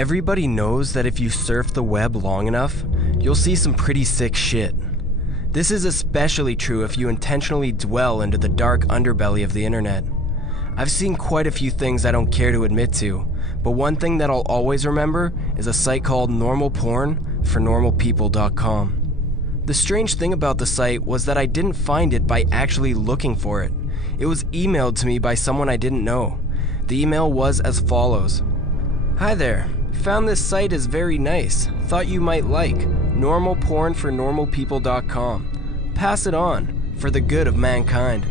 Everybody knows that if you surf the web long enough, you'll see some pretty sick shit. This is especially true if you intentionally dwell into the dark underbelly of the internet. I've seen quite a few things I don't care to admit to, but one thing that I'll always remember is a site called normalpornfornormalpeople.com. The strange thing about the site was that I didn't find it by actually looking for it. It was emailed to me by someone I didn't know. The email was as follows. Hi there. Found this site is very nice. Thought you might like. Normalpornfornormalpeople.com. Pass it on, for the good of mankind.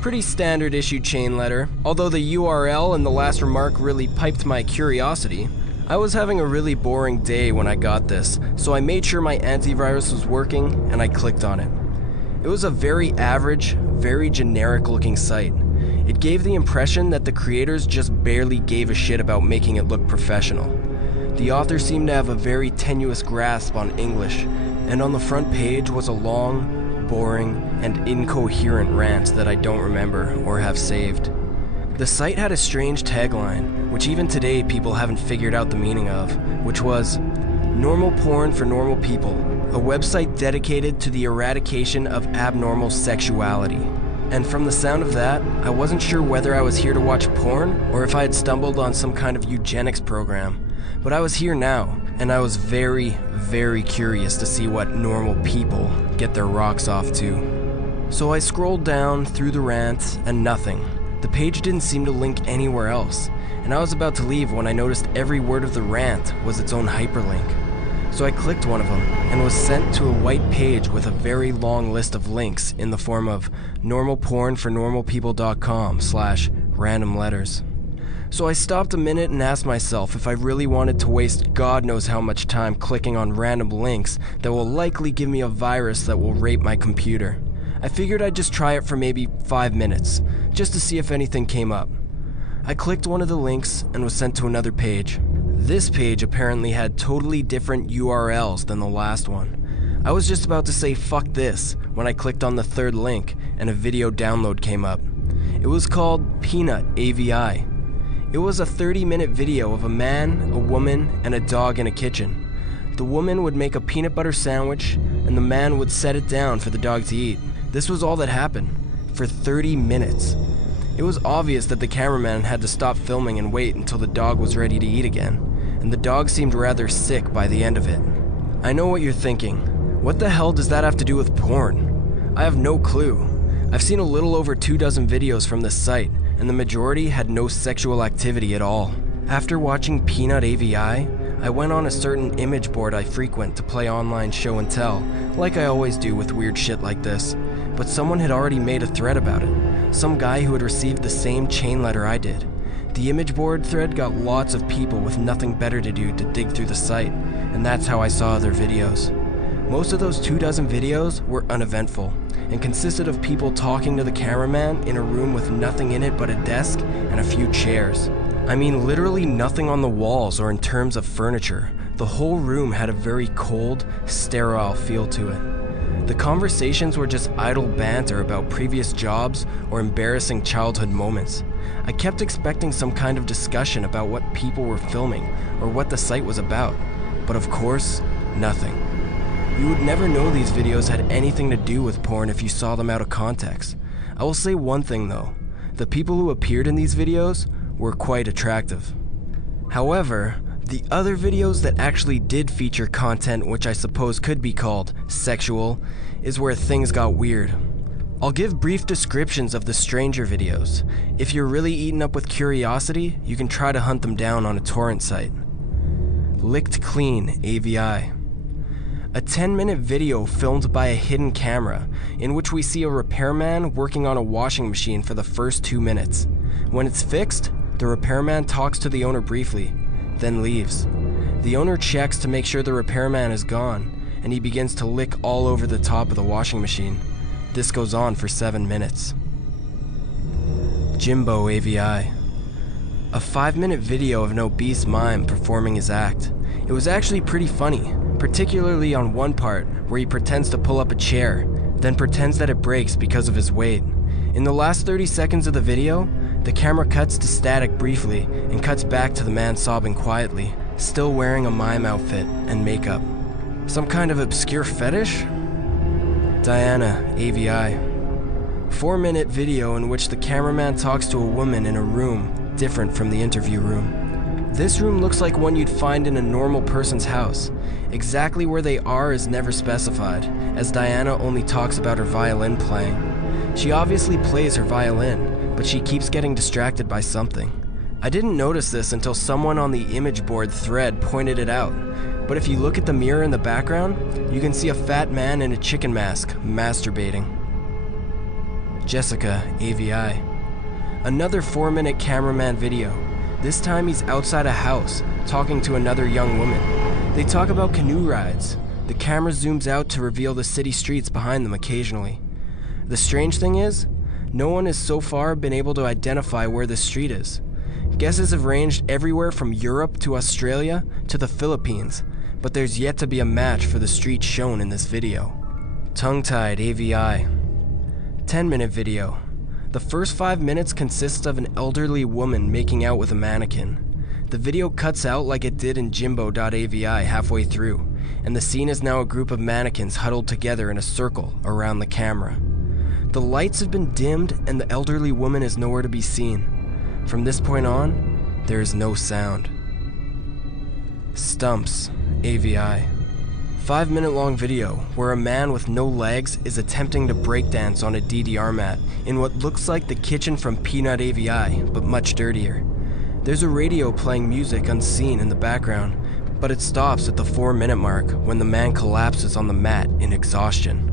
Pretty standard issue chain letter, although the URL and the last remark really piqued my curiosity. I was having a really boring day when I got this, so I made sure my antivirus was working and I clicked on it. It was a very average, very generic looking site. It gave the impression that the creators just barely gave a shit about making it look professional. The author seemed to have a very tenuous grasp on English, and on the front page was a long, boring, and incoherent rant that I don't remember or have saved. The site had a strange tagline, which even today people haven't figured out the meaning of, which was, "Normal porn for normal people, a website dedicated to the eradication of abnormal sexuality." And from the sound of that, I wasn't sure whether I was here to watch porn or if I had stumbled on some kind of eugenics program. But I was here now, and I was very, very curious to see what normal people get their rocks off to. So I scrolled down through the rant, and nothing. The page didn't seem to link anywhere else, and I was about to leave when I noticed every word of the rant was its own hyperlink. So I clicked one of them, and was sent to a white page with a very long list of links in the form of normalpornfornormalpeople.com/random letters. So I stopped a minute and asked myself if I really wanted to waste God knows how much time clicking on random links that will likely give me a virus that will rape my computer. I figured I'd just try it for maybe 5 minutes, just to see if anything came up. I clicked one of the links and was sent to another page. This page apparently had totally different URLs than the last one. I was just about to say fuck this when I clicked on the third link and a video download came up. It was called Peanut AVI. It was a 30-minute video of a man, a woman, and a dog in a kitchen. The woman would make a peanut butter sandwich and the man would set it down for the dog to eat. This was all that happened, for 30 minutes. It was obvious that the cameraman had to stop filming and wait until the dog was ready to eat again, and the dog seemed rather sick by the end of it. I know what you're thinking. What the hell does that have to do with porn? I have no clue. I've seen a little over 24 videos from this site, and the majority had no sexual activity at all. After watching Peanut AVI, I went on a certain image board I frequent to play online show and tell, like I always do with weird shit like this, but someone had already made a thread about it. Some guy who had received the same chain letter I did. The image board thread got lots of people with nothing better to do to dig through the site, and that's how I saw other videos. Most of those 24 videos were uneventful, and consisted of people talking to the cameraman in a room with nothing in it but a desk and a few chairs. I mean literally nothing on the walls or in terms of furniture. The whole room had a very cold, sterile feel to it. The conversations were just idle banter about previous jobs or embarrassing childhood moments. I kept expecting some kind of discussion about what people were filming or what the site was about, but of course, nothing. You would never know these videos had anything to do with porn if you saw them out of context. I will say one thing though, the people who appeared in these videos were quite attractive. However, the other videos that actually did feature content which I suppose could be called sexual is where things got weird. I'll give brief descriptions of the stranger videos. If you're really eaten up with curiosity, you can try to hunt them down on a torrent site. Licked Clean AVI. A 10-minute video filmed by a hidden camera in which we see a repairman working on a washing machine for the first 2 minutes. When it's fixed, the repairman talks to the owner briefly, then leaves. The owner checks to make sure the repairman is gone, and he begins to lick all over the top of the washing machine. This goes on for 7 minutes. Jimbo AVI. A 5-minute video of an obese mime performing his act. It was actually pretty funny, particularly on one part where he pretends to pull up a chair, then pretends that it breaks because of his weight. In the last 30 seconds of the video, the camera cuts to static briefly and cuts back to the man sobbing quietly. still wearing a mime outfit and makeup. Some kind of obscure fetish? Diana, AVI. 4-minute video in which the cameraman talks to a woman in a room different from the interview room. This room looks like one you'd find in a normal person's house. Exactly where they are is never specified, as Diana only talks about her violin playing. She obviously plays her violin, but she keeps getting distracted by something. I didn't notice this until someone on the image board thread pointed it out, but if you look at the mirror in the background, you can see a fat man in a chicken mask masturbating. Jessica, AVI. Another 4-minute cameraman video. This time he's outside a house, talking to another young woman. They talk about canoe rides. The camera zooms out to reveal the city streets behind them occasionally. The strange thing is, no one has so far been able to identify where the street is. Guesses have ranged everywhere from Europe to Australia to the Philippines, but there's yet to be a match for the street shown in this video. Tongue-tied, AVI. 10-minute video. The first 5 minutes consists of an elderly woman making out with a mannequin. The video cuts out like it did in Jimbo.avi halfway through, and the scene is now a group of mannequins huddled together in a circle around the camera. The lights have been dimmed and the elderly woman is nowhere to be seen. From this point on, there is no sound. Stumps, AVI. 5-minute long video where a man with no legs is attempting to breakdance on a DDR mat in what looks like the kitchen from Peanut AVI, but much dirtier. There's a radio playing music unseen in the background, but it stops at the 4-minute mark when the man collapses on the mat in exhaustion.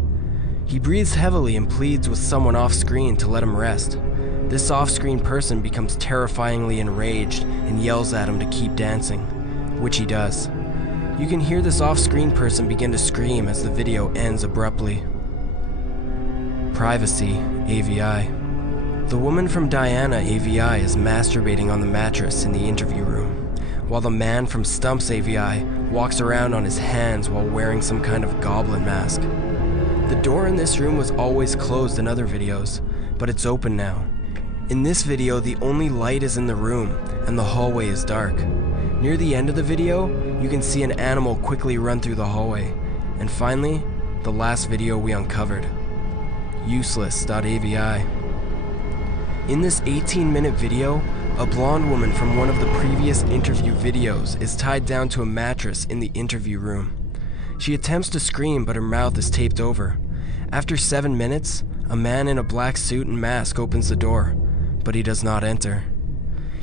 He breathes heavily and pleads with someone off-screen to let him rest. This off-screen person becomes terrifyingly enraged and yells at him to keep dancing, which he does. You can hear this off-screen person begin to scream as the video ends abruptly. Privacy, AVI. The woman from Diana AVI is masturbating on the mattress in the interview room, while the man from Stumps AVI walks around on his hands while wearing some kind of goblin mask. The door in this room was always closed in other videos, but it's open now. In this video, the only light is in the room, and the hallway is dark. Near the end of the video, you can see an animal quickly run through the hallway. And finally, the last video we uncovered. Useless.avi. In this 18-minute video, a blonde woman from one of the previous interview videos is tied down to a mattress in the interview room. She attempts to scream, but her mouth is taped over. After 7 minutes, a man in a black suit and mask opens the door, but he does not enter.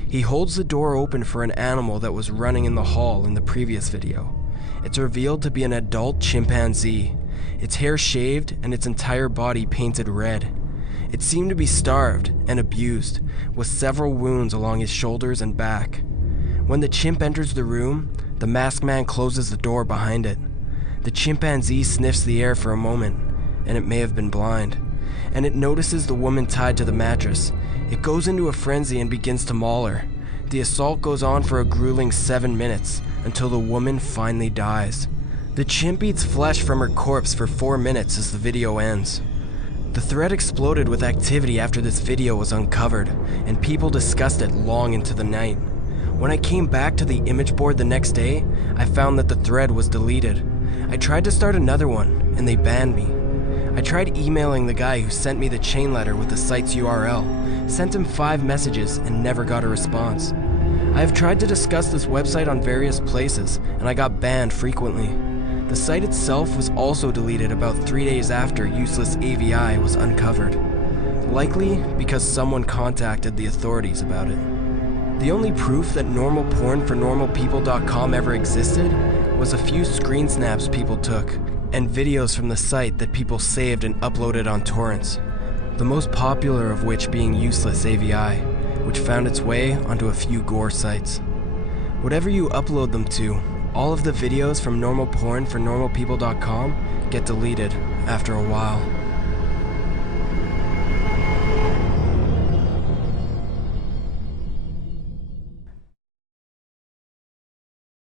He holds the door open for an animal that was running in the hall in the previous video. It's revealed to be an adult chimpanzee, its hair shaved and its entire body painted red. It seemed to be starved and abused, with several wounds along his shoulders and back. When the chimp enters the room, the masked man closes the door behind it. The chimpanzee sniffs the air for a moment, and it may have been blind, and it notices the woman tied to the mattress. It goes into a frenzy and begins to maul her. The assault goes on for a grueling 7 minutes, until the woman finally dies. The chimp eats flesh from her corpse for 4 minutes as the video ends. The thread exploded with activity after this video was uncovered, and people discussed it long into the night. When I came back to the image board the next day, I found that the thread was deleted. I tried to start another one, and they banned me. I tried emailing the guy who sent me the chain letter with the site's URL, sent him 5 messages, and never got a response. I have tried to discuss this website on various places, and I got banned frequently. The site itself was also deleted about 3 days after Useless AVI was uncovered, likely because someone contacted the authorities about it. The only proof that normalpornfornormalpeople.com ever existed was a few screen snaps people took, and videos from the site that people saved and uploaded on torrents, the most popular of which being Useless AVI, which found its way onto a few gore sites. Whatever you upload them to, all of the videos from normalpornfornormalpeople.com get deleted after a while.